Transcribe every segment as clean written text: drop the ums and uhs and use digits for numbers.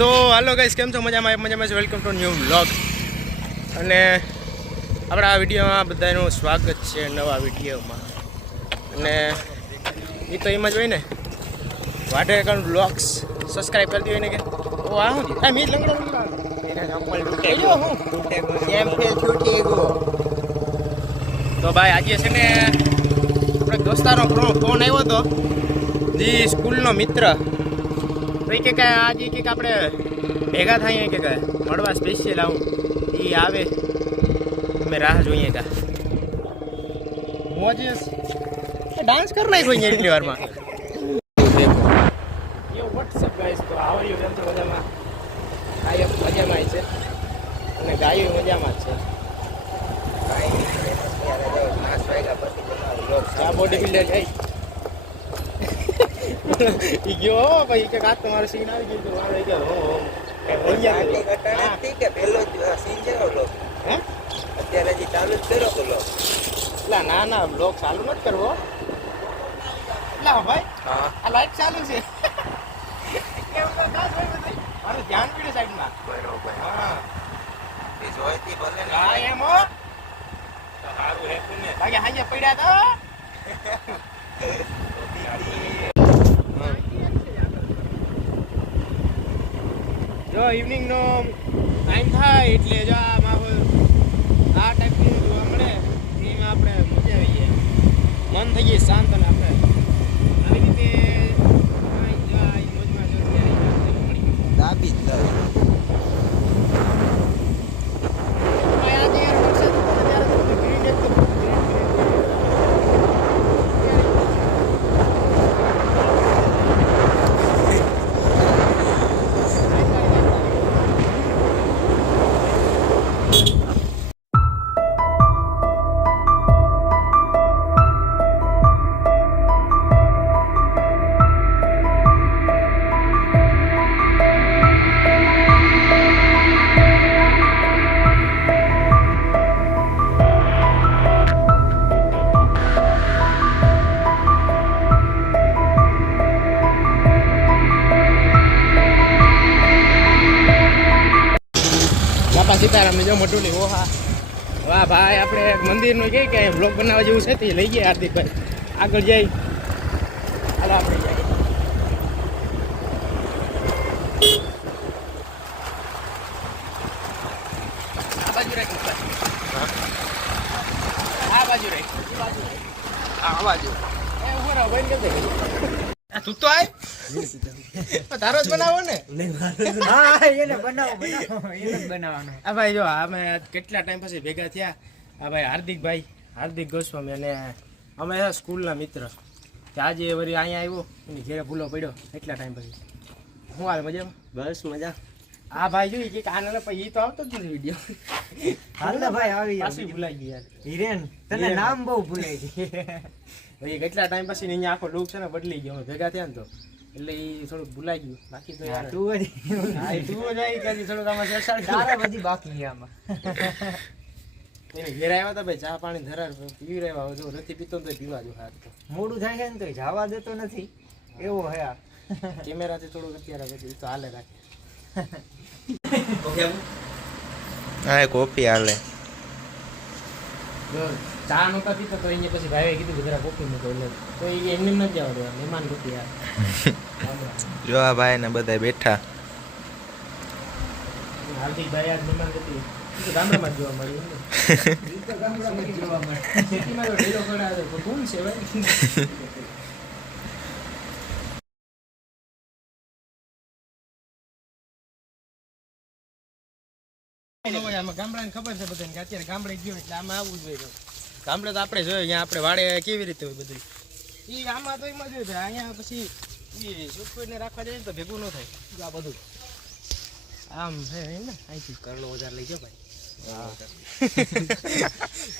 તો હાલો ગાઈસ, કેમ છો? મજામાં છે. Welcome to new vlog. અને આપણા આ વિડીયોમાં બધાનું સ્વાગત છે નવા વિડીયોમાં. અને એ તો એમ જ હોય ને, વાઢે એકાઉન્ટ વ્લોગ્સ સબસ્ક્રાઈબ કરી હોય ને કે ઓ આ હું આ મી લંગડા એને ચપ્પલ તૂટે ગયો હું કેમ ફેલ છૂટી ગયો. તો ભાઈ આજે છે ને આપણે દોસ્તારનો ફોન આવ્યો હતો, જી સ્કૂલનો મિત્ર. તો એ કે આજે કંઈક આપણે ભેગા થાય કે મળવા સ્પેશિયલ આવું એ આવે, અમે રાહ જોઈએ તા મોજેસ ડાન્સ કરી નાખ્યો અહીંયા એટલી વારમાં. યો વોટ્સઅપ ગાઈસ, તો આવો યો કેમ છો? મજામાં? ગાયો મજામાં છે અને ગાયો મજામાં જ છે. ચા બોડી બિલ્ડર થઈ ગયો ભાઈ કે કાત તમારો સીન આવી ગયો તો વાળો ગયો કે પેલો સીન છે ઓલો હે અત્યારે જે ચાલુ જ કર્યો ઓલો. ના ના ના બ્લોગ ચાલુ નથી કરવો. લા ભાઈ હા આ લાઈટ ચાલુ છે કેમ તો કાચ હોય બધી મારું ધ્યાન પીડે સાઈડમાં. બરોબર. હા એ જોઈતી ભલે ને. હા એમ હો સારું હે ને બાકી હાજે પડ્યા તો જો ઇવનિંગ નો ટાઈમ થાય એટલે જો આ માહોલ આ ટાઈપનું જોવા મળે એમાં આપણે મજા આવી જાય, મન થઈ જાય શાંત. અને આપણે આવી રીતે મોજમાં જો દાબી જ દે. સીતારામ જો મટુલી. ઓ હા વાહ ભાઈ, આપણે મંદિરનું કઈ કે બ્લોગ બનાવવા જેવું છે તે લઈ ગયા હાર્દિકભાઈ. આગળ જઈ હાલો આપણે જઈએ. આ બાજુ રાખ, આ બાજુ રાખ, આ બાજુ એ ઉભો રહો ભાઈ. કેમ આ તું તો આય તારો જ બનાવો ને. હા એને બનાવો એને જ બનાવવાનો. આ ભાઈ જો અમે કેટલા ટાઈમ પછી ભેગા થયા. આ ભાઈ હાર્દિક ગોસ્વામી અને અમે સ્કૂલના મિત્ર. આજે વળી અહીંયા આવ્યો એની ઘેરે ભૂલો પડ્યો એટલા ટાઈમ પછી. શું હાલ? મજામાં? બસ મજા. આ ભાઈ જોઈ કે આના પછી એ તો આવતો જ નથી વિડીયો. હાલ ને ભાઈ આવી પાછી ભૂલાઈ ગઈ યાર. હિરેન તને નામ બહુ ભૂલાઈ ગઈ. ભાઈ કેટલા ટાઈમ પછી અહીંયા આખો લુક છે ને બદલી ગયો. અમે ભેગા થયા ને તો એટલે એ થોડુંક ભૂલાઈ ગયું. બાકી તો યાર તું જ હા તું જ આવી કાજી થોડુંક આમાં ચર્ચા તારા બધી બાકી છે આમાં. એને ઘેર આવ્યા હતા ભાઈ, ચા પાણી ધરાર પીવી રહ્યા. જો નથી પીતો ને તો પીવા જો. હાથ તો મોડું થાય છે ને તો જવા દેતો નથી એવો હે આ. કેમેરાથી થોડુંક અત્યારે પછી તો હાલે રાખે. હા કોફી હાલે. જો ચા નહોતા પીતો તો અહીંયા પછી ભાઈએ કીધું કે જરા કોફી મૂકો. એટલે તો એ એમને નથી જવા દેવા, મહેમાન રૂપી યાર. જો આ ભાઈ ને બધા બેઠા. હાર્દિકભાઈ આજ મહેમાન રૂપી ગામડામાં જ જોવા મળ્યું ને. ગામડામાં જોવા મળે. સિટીમાં તો ઢેલો કરાવે તો કોણ છે ભાઈ? ગામડાને ખબર છે બધાને કે અત્યારે ગામડે ગયો એટલે આમાં આવવું જ હોય. ગામડે તો આપણે જોઈએ અહીંયા આપણે વાડે કેવી રીતે હોય બધું એ આમાં તો એમાં જ હોય. અહીંયા પછી એ સુખને રાખવા જાય તો ભેગું ન થાય. આ બધું આમ હે ને અહીંથી કરલો વધારે લઈ જાઓ ભાઈ.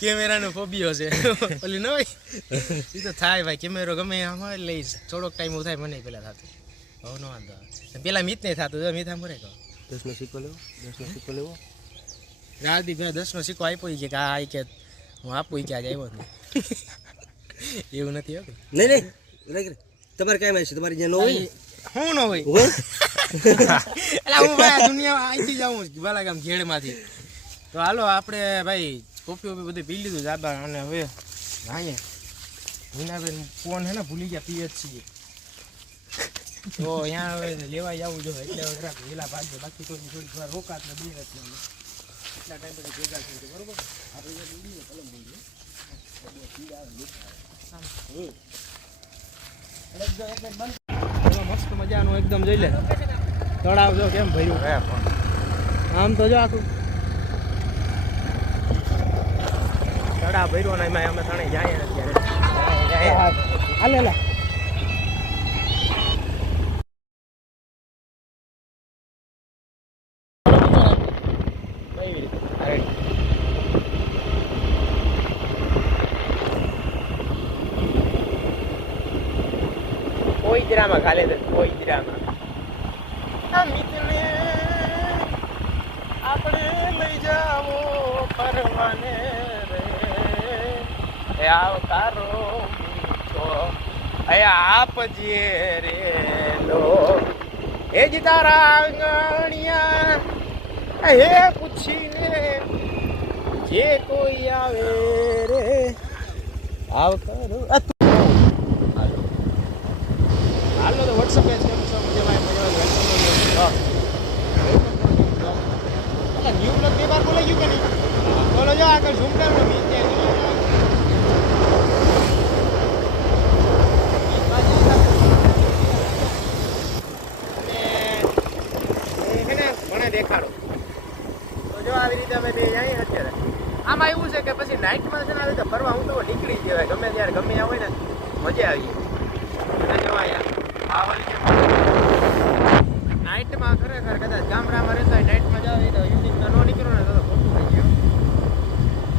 કેમેરાનો ફોબિયો છે ઓલી ન હોય એ તો થાય ભાઈ. કેમેરો ગમે આમ હોય લઈ થોડોક ટાઈમ એવું થાય. મને પેલા થતું હવે ન વાંધો આવે. પેલા મિત નહીં થતું. મિત આમ કરે કહો 10નો સિક્કો લેવો. હાર્દિકભાઈ 10નો સિક્કો આપ્યો કે આ કે હું આપું કે આજે આવ્યો જ નહીં. એવું નથી. નહીં તમારે કાંઈ છે તમારી જ્યાં ન હોય શું ન હોય એટલે હું ભાઈ આ દુનિયામાં અહીંથી જાઉં બાલાગામ ઘેડમાંથી. તો હાલો આપણે ભાઈ કોફી વોફી બધું પી લીધું જાબા અને હવે અહીંયા મીનાબેન ફોન હે ને ભૂલી ગયા પીએ જ છીએ. તો અહીંયા હવે લેવા જવું જોઈએ એટલે હવે જરાક વેલા ભાગજો બાકી તો થોડીક વાર રોકાત ને બે એટલે એટલા ટાઈમ પછી ભેગા થઈ જાય બરોબર. આપણે બોલીએ કલમ બોલીએ મસ્ત મજાનું એકદમ જોઈ લે તળાવ જો કેમ ભર્યું આમ તો જો આખું તળાવ ભર્યું ને એમાં અમે ત્રણે જાય અત્યારે હાલે કોઈ ડ્રામા ખાલે કોઈ ડ્રામા અમિતને આપણે લઈ જાવો પરવાને રે એ આવકારો મીઠો એ આપજે રે લો એ જ તારા આંગણિયા હે પૂછીને જે કોઈ આવે રે આવકારો હાલો તો વોટ્સઅપ પેજ કેમ છો મજામાં ન્યૂ બ્લોગ બે વાર બોલાઈ ગયું કે નહીં બોલો જો આગળ ઝૂમ કરો મીત મને દેખાડો તો જો આવી રીતે અમે બે જઈએ અત્યારે. આમાં એવું છે કે પછી નાઇટમાં છે ને આવી રીતે ફરવા હું તો નીકળી જવાય ગમે ત્યારે ગમે ત્યાં હોય ને મજા આવી જાય. નાઇટમાં ખરેખર કદાચ ગામડામાં રહેતા હોય નાઇટમાં જાવ તો યુનિટમાં ન નીકળો ને તો ખોટું થઈ ગયું.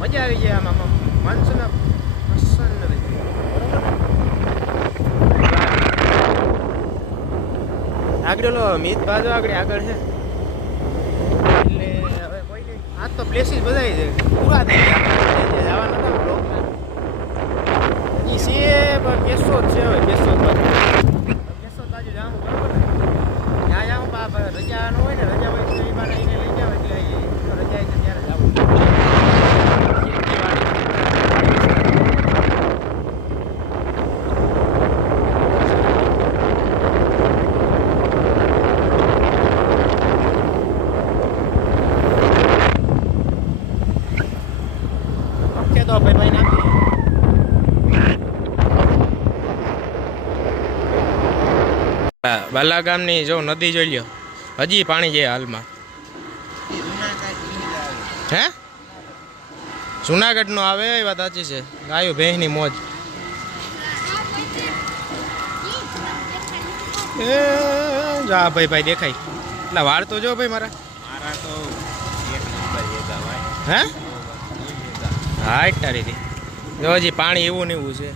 મજા આવી જાય આમાં માણસોને પસંદ નથી. આગળ મીત બાજુ આગળ છે એટલે હવે કોઈ નહીં. આજ તો પ્લેસીસ બધા છે પૂરા થઈ ગયા જવાના હતા બ્લોકમાં એ છે પણ કેશોદ છે હવે કેશોદ બાજુ જવાનું બરોબર ને ત્યાં જાઉં રજા ન હોય ને રજા હોય તો એ બાને એને લઈ જાવ એટલે રજા છે ત્યારે જવું. ઓકે તો ભાઈ નાખી બાલાગામની જો નદી જોઈ લ્યો હજી પાણી છે હાલમાં. હે જુનાગઢ નો આવે એ વાત સાચી છે. ગાયો ભેંસની મોજ. એ જા ભાઈ દેખાય એટલે વાળ તો જો ભાઈ મારા તો હે હા તારીથી જો હજી પાણી એવું ને એવું છે.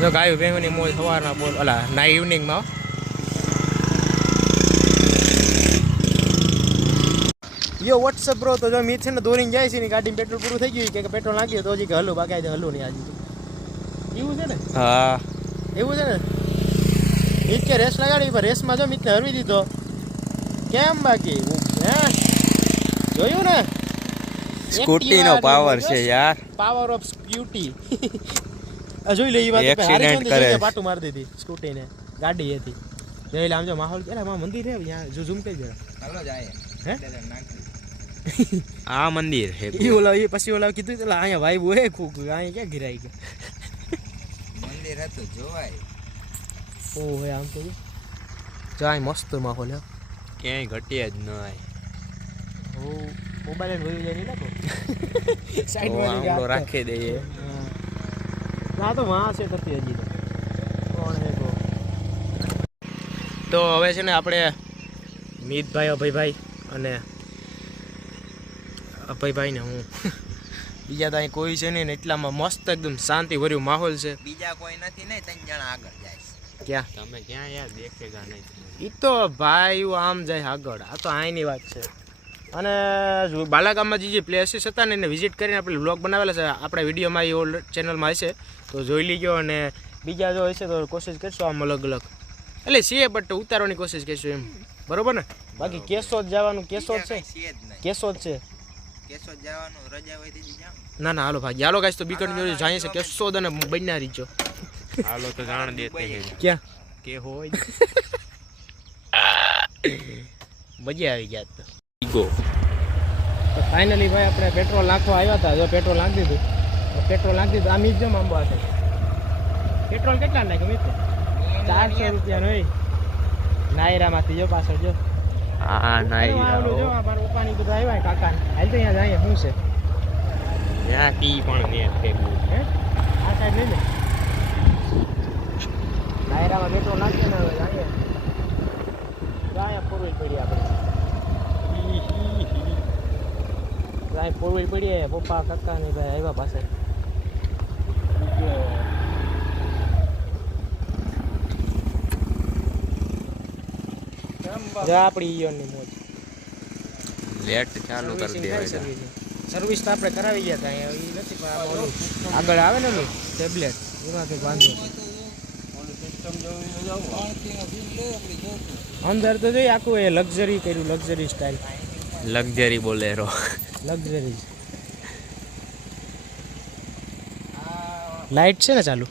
જો ગાયો ભેંસની મોજ સવારના બોલ અલા ના ઇવનિંગમાં યો વોટ્સઅપ બ્રો. તો જો મીત છે ને દોરીને જાય છે ને ગાડીમાં પેટ્રોલ પૂરું થઈ ગયું કે પેટ્રોલ નાખ્યું તો હજી કે હલો બાકી હલો નહીં આજે એવું છે ને. હા એવું છે ને. મીત કે રેસ લગાડી પણ રેસમાં જો મીતને હરવી દીધો કેમ બાકી હે જોયું ને સ્કૂટીનો પાવર છે યાર. પાવર ઓફ સ્કૂટી જોઈ લે એ વાત એક્સિડન્ટ કરે પાટું મારી દીધી સ્કૂટીને ગાડી હતી જોઈ લે. આમ જો માહોલ કે મંદિર છે ત્યાં જો ઝૂમ કરી જરા હાલો જાય હે આ મંદિર હે ઈ ઓલા એ પછી ઓલા કીધું તો અહીંયા વાઈબ હોય ખૂબ અહીંયા ક્યાં ગિરાઈ ગયા મંદિર હતું જોવાય. ઓહો આમ તો જાય મસ્ત માહોલ હે ક્યાંય ઘટ્યા જ ન આય. ઓ મોબાઈલ ને વહી જાય નહીં નાખો સાઈડ માં રાખી દઈએ. ના તો વાં છે તતી હજી કોણ હે તો હવે છે ને આપણે મીતભાઈ અભયભાઈ અને અભયભાઈ ને હું બીજા તો અહીં કોઈ છે નહીં ને એટલામાં મસ્ત એકદમ શાંતિ ભર્યું માહોલ છે. બીજા કોઈ નથી ને 3 જણા આગળ જાય. ક્યાં તમે ક્યાં યાર દેખેગા નહીં. એ તો ભાઈ આમ જાય આગળ. આ તો અહીંની વાત છે. અને બાલાગામમાં જે પ્લેસીસ હતા ને એને વિઝિટ કરીને આપણે વ્લોગ બનાવેલા છે આપણા વિડીયોમાં એ ઓલ્ડ ચેનલમાં હશે તો જોઈ લીજો. અને બીજા જો હશે તો કોશિશ કરશો આમ અલગ અલગ એટલે છે બટ ઉતારવાની કોશિશ કરીશું એમ. બરોબર ને બાકી કેશોદ જવાનું કેશોદ છે કેશોદ છે કેશોદ જવાનું રજા હોય તેથી જામ. ના ના હાલો ભાઈ હાલો ગાઈસ તો બીકન જોડે જાય છે કેશોદ અને બન્યા રીજો હાલો તો જાણ દેતે હે ક્યાં કે હોય મજા આવી ગયા તો ઈગો તો ફાઇનલી ભાઈ આપણે પેટ્રોલ નાખવા આવ્યા હતા જો પેટ્રોલ નાખી દીધું આ મીજ જો આંબો હશે પેટ્રોલ કેટલા નાખ્યું મિત્ર 400 રૂપિયા નહીં નાયરામાંથી જો પાછળ જો હા આવલું જો આ મારા પપ્પાની બધા આવ્યા કાકા હાલ તો અહીંયા જાય શું છે ત્યાં ટી પણ ને ફેગું હે આ સાઈડ લઈ લે નાયરામાં પેટ્રોલ નાખીએ ને હવે જાય ફોરવેલ પડી આપણે જાય ફોરવેલ પડી પપ્પા કાકા ને ભાઈ આવ્યા પાસે જા આપણી ઈયોનની મોજ લેટ ચાલુ કરી દેવાય સર્વિસ તો આપણે કરાવી ગયા હતા અહીંયા એ નથી પણ આમાં ઓલું આગળ આવે ને ઓલું ટેબ્લેટ એમાંથી વાંધો અંદર તો જોઈ આખું એ લક્ઝરી કર્યું luxury style luxury Bolero luxury light છે ને ચાલુ